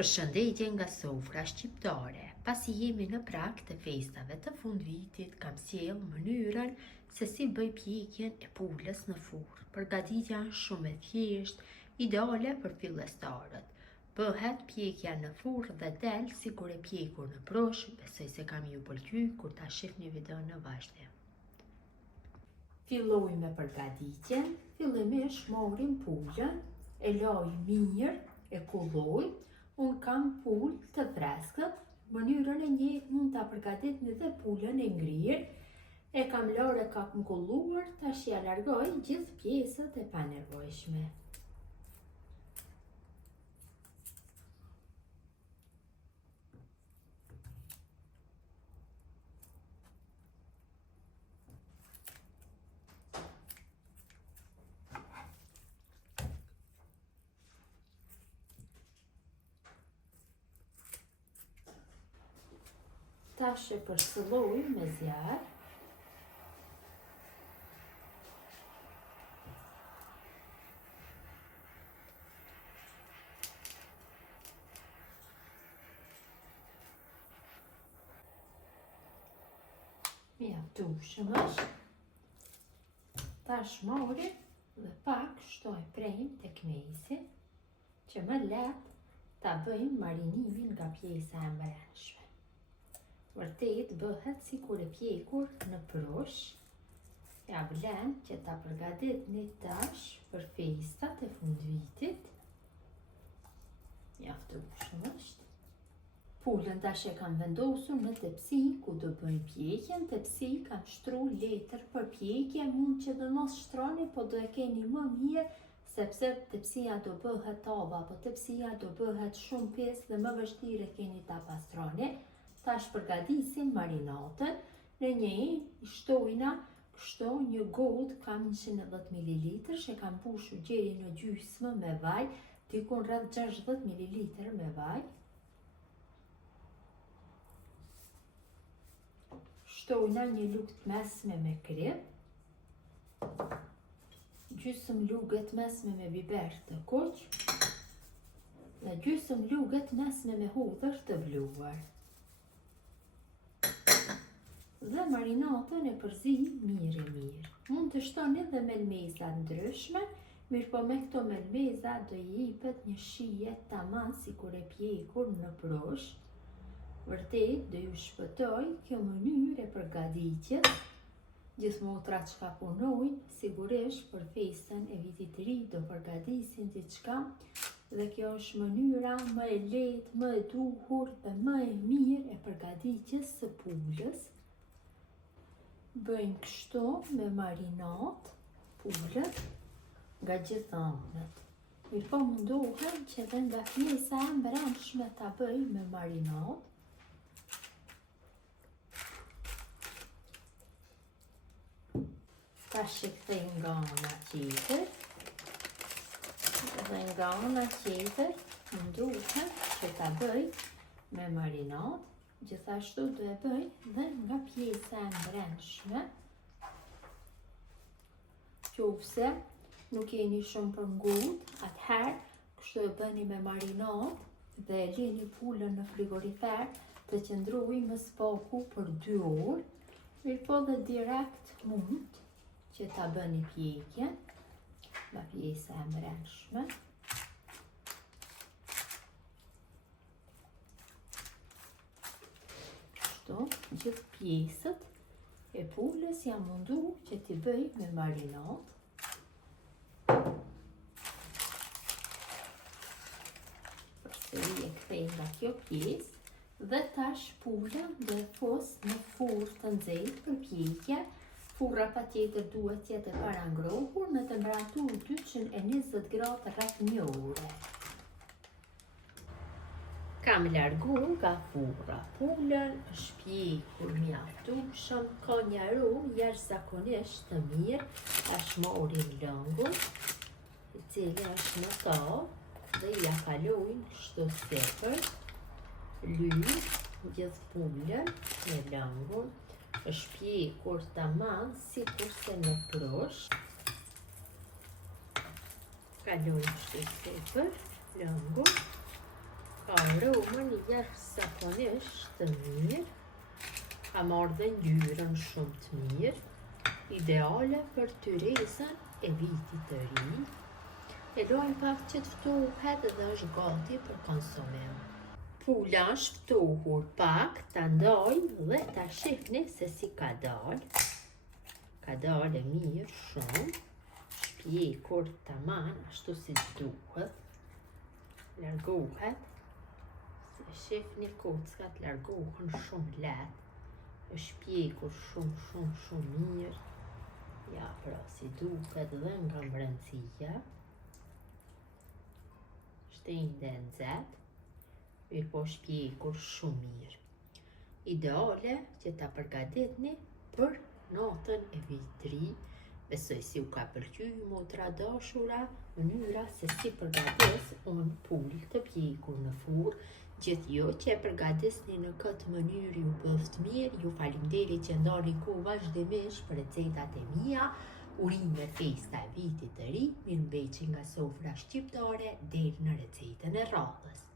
Përshëndetje nga sofra shqiptare. Pasi jemi në prag të festave të fundvitit, kam sjell mënyrën se si bëj pjekjen e pulës në furrë. Përgatitja është shumë e thjeshtë, ideale për fillestarët. Bëhet pjekja në furrë dhe del sikur e pjekur në prosh. Besoj se kam ju pëlqy kur ta shihni videon në vazhdim. Filloj me përgatitjen. Fillimisht morim pulën, e laj mirë, e kulloj. Unë kam pulë të freskët, mënyrën e njëjtë mund ta përgatitni dhe pulën e ngrirë. E kam lërë e ka kulluar, tash ja largoj gjithë pjesët e panevojshme. Tash e përsëlloj me zjarr. Mjaftueshëm është. Tash mori dhe pak shtoj prejmë tek mesi, që më lehtë ta bëjmë marinimin nga pjesa e brendshme. Vërtet bëhet sikur e pjekur në prosh. Ja vlen që ta përgatitni tash për festat e fundvitit. Mjaftueshëm është. Pulën tash e kam vendosur në tepsi ku do bëjmë pjekjen. Tepsi kam shtru letër për pjekje, mund që do mos shtroni, po do e keni më mirë, sepse tepsia do bëhet tava, po tepsia do bëhet shumë pesë dhe më vështirë keni ta pastroni. Tash përgatisim marinatën. Në një shtojna kështu një gotë, kam 110 ml, që kam pushur gjeri në gjysmë me vaj, dikun rreth 60 ml me vaj. Shtojna një lugë të mesme me krip, gjysmë lugë të mesme me biber të kuq, dhe gjysmë lugë të mesme me hudhër të vluar. Dhe marinatën e përzi mirë. Mund të shtoni dhe melmeza ndryshme, mirë po me këto melmeza do i jepet një shije tamam sikur e pjekur në prosh. Vërtet do ju shpëtoj kjo mënyrë e përgatitjes. Gjithë motrat që punojnë, sigurisht për festën e vitit të ri do përgatisin diçka, dhe kjo është mënyra më e lehtë, më e duhur dhe më e mirë e përgatitjes së pulës. Bëjmë kështu me marinat pulët nga gjithë anët. Mirë po mundohem që dhe nga pjesa e brendshme ta bëj me marinat. Tash e kthej nga ana tjetër. Dhe nga ana tjetër mundohem që ta bëj me marinat. Gjithashtu do e bëj dhe nga pjesa e brendshme. Qofse nuk jeni shumë për ngut, atëherë kështu e bëni me marinat dhe e lini pulën në frigorifer të qëndrojë më spaku për 2 orë. Mirë po dhe direkt mund që ta bëni pjekjen nga pjesa e brendshme. Gjithë pjesët e pulës jam mundu që t'i bëj me marinat. Përsëri e kthej nga kjo pjesë dhe tash pulën do e fus në furrë të nxehtë për pjekje. Furra patjetër duhet të jetë e parangrohur në temperaturë 220 gradë rreth 1 orë. Kam largu nga furra pulën, është pjekur mjaftueshëm, ka një aromë jashtëzakonisht të mirë. Tash morim lëngun, i cili është në tavë, dhe ja kalojnë kështu sipër, lyj gjithë pulën me lëngun. Është pjekur tamam sikur se në prosh. Kalojnë kështu sipër lëngun. Aromën jashtëzakonisht të mirë, ka marrë dhe ngjyrën shumë të mirë, ideale për tyrezën e vitit të ri. E lojmë pak që të ftohet dhe është gati për konsumim. Pula është ftohur pak, ta ndaj dhe ta shihni se si ka dalë. Ka dalë e mirë shumë, shpjekur taman ashtu si duhet. Largohet, se shihni kockat largohen shumë lehtë, është shpjekur shumë mirë. Ja, pra si duket dhe nga mbrëmsia. Shtende nxehtë, mirë po shpjekur shumë mirë. Ideale që ta përgatitni për natën e vitit të ri. Besoj si u ka pëlqyer motra dashura mënyra se si përgatis unë pulë të pjekur në furrë. Gjithjo që e përgatisni në këtë mënyrë ju bëft mirë. Ju faleminderit që ndani kohë vazhdimisht për recetat e mia. Urime festa e vitit të ri, mirëmbëjtje nga sofra shqiptare deri në recetën e radhës.